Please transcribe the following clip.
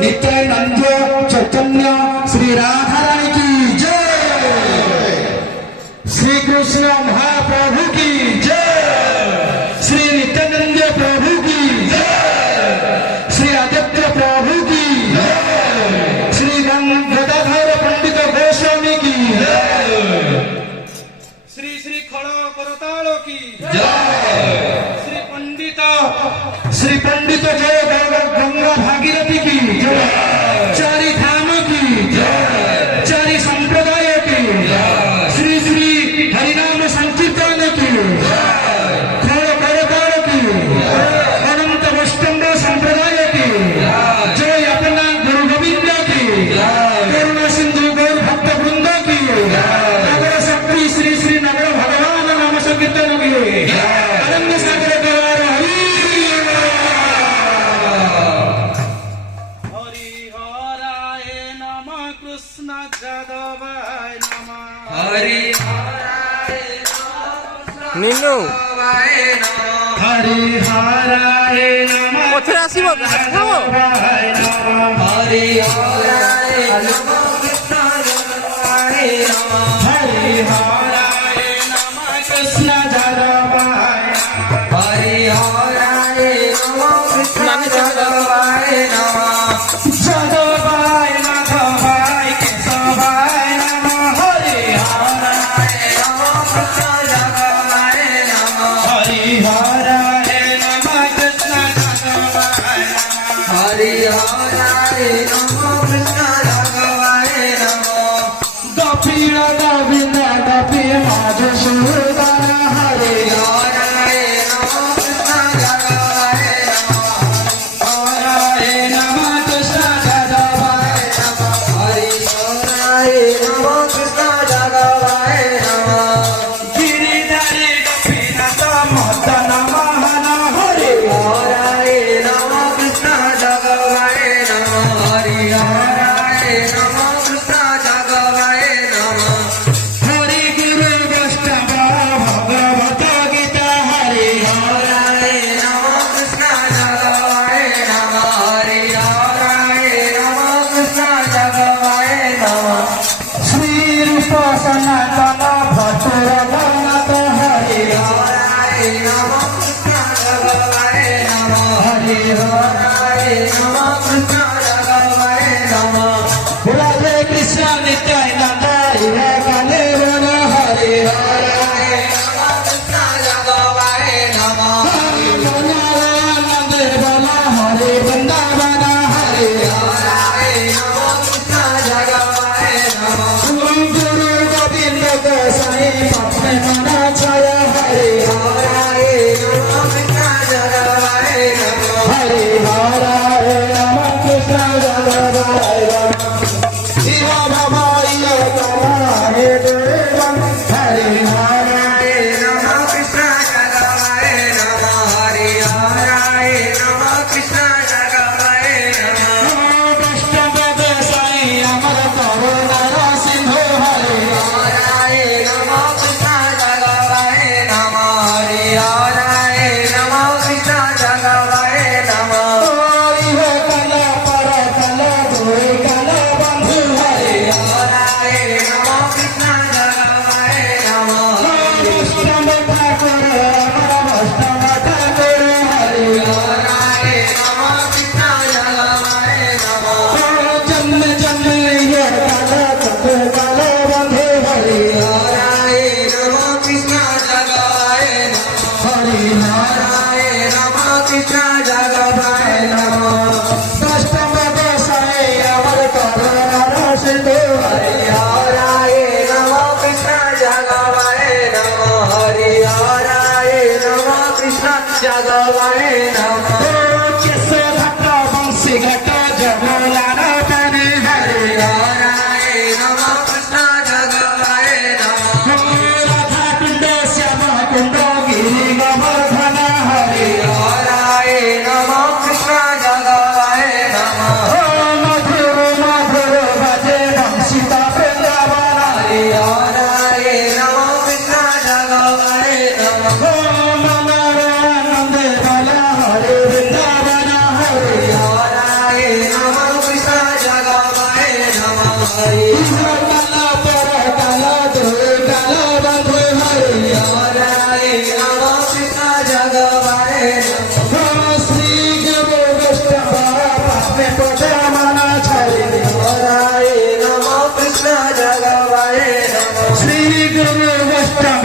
नित्यानंद चैतन्य श्री राधा रानी की जय, श्री कृष्ण महाप्रभु की जय, श्री नित्यानंद प्रभु की जय, श्री आदित्य प्रभु की जय, श्री गदाधर पंडित गोस्वामी की जय, श्री श्री खड़ा करताल की जय, श्री पंडित जय गंगा भागीरथी की जय, चारि धाम की जय, चारि संप्रदाय की जय, श्री श्री हरिनाम संकीर्तन की जय, खड़ करताल की जय, अनंत वैष्णव संप्रदाय की जय, अपना गुरु गोविंद की जय, करुणा सिंधु गौर भक्त वृंद की नगर शक्ति श्री श्री नगर भगवान नाम संकीर्तन की आनंद सागर नीनू हरि हराय नमः कोथे आसीब देखाओ हरि हराय नमः कृष्ण जगवाय नमः हरि हराय नमः कृष्ण जगवाय नमः हरि हराय नमः कृष्ण जगवाय नमः जगवाय माधवाय केशवाय नमः हरि हराय नमः कृष्ण जगवाय नमः हरि हराय नमः कृष्ण जगवाय नमः हरि हराय नमः कृष्ण जगवाय नमः गोपीण गोविंद गोपी मधुसूदन हरि हराय नमः कृष्ण जगवाय नमः हराय नमः कृष्ण जगवाय नमः हरि हराय नमः कृष्ण जगवाय नमः गिरिधारी गोपीनाथ मदन मोहन हरि हराय नमः कृष्ण जगवाय नमः हरि हराय नमः कृष्ण जगवाय नमः हरि गुरु वैष्णव भगवत गीता हरि हराय नमः कृष्ण जगवाय नमः हरि हराय नमः कृष्ण जगवाय नमः श्री रूप सनातन भटुर गणनाथ हरि हराय नमः कृष्ण जगवाय नमः हरि हराय नमः कृष्ण जगवाय नमः राधे कृष्ण नित्यानंद हरे काले वन हरि हराय नमः कृष्ण जगवाय नमः नंद बल हरे वृंदावन हरि हराय नमः कृष्ण जगवाय नमः गुरु गोविंद गोसाई पत्नी मना छाय हरि हराय नमः कृष्ण जगवाय नमः हरि জগবারে নমঃ কেশ ঘাট বংশী ঘাট যমুনার পানে হরে হরায় নমঃ কৃষ্ণ জগবারে নমঃ রাধা কুণ্ড শ্যাম কুণ্ড গিরি গোবর্ধন হরে হরায় নমঃ কৃষ্ণ জগবারে নমঃ মধুর মধুর বাজে বংশিতা বৃন্দাবন হরে হরায় নমঃ কৃষ্ণ জগবারে নমঃ মনর আনন্দে বলা হরে বৃন্দাবন হরে হরায় নমঃ কৃষ্ণ জগবারে নমঃ কাল পর কাল ধরে কাল বন্ধু হরে হরায় নমঃ কৃষ্ণ জগবারে নমঃ শ্রী গুরু বৈষ্ণব পাপে পদমন ছড়ে হরায় নমঃ কৃষ্ণ জগবারে নমঃ শ্রী গুরু বৈষ্ণব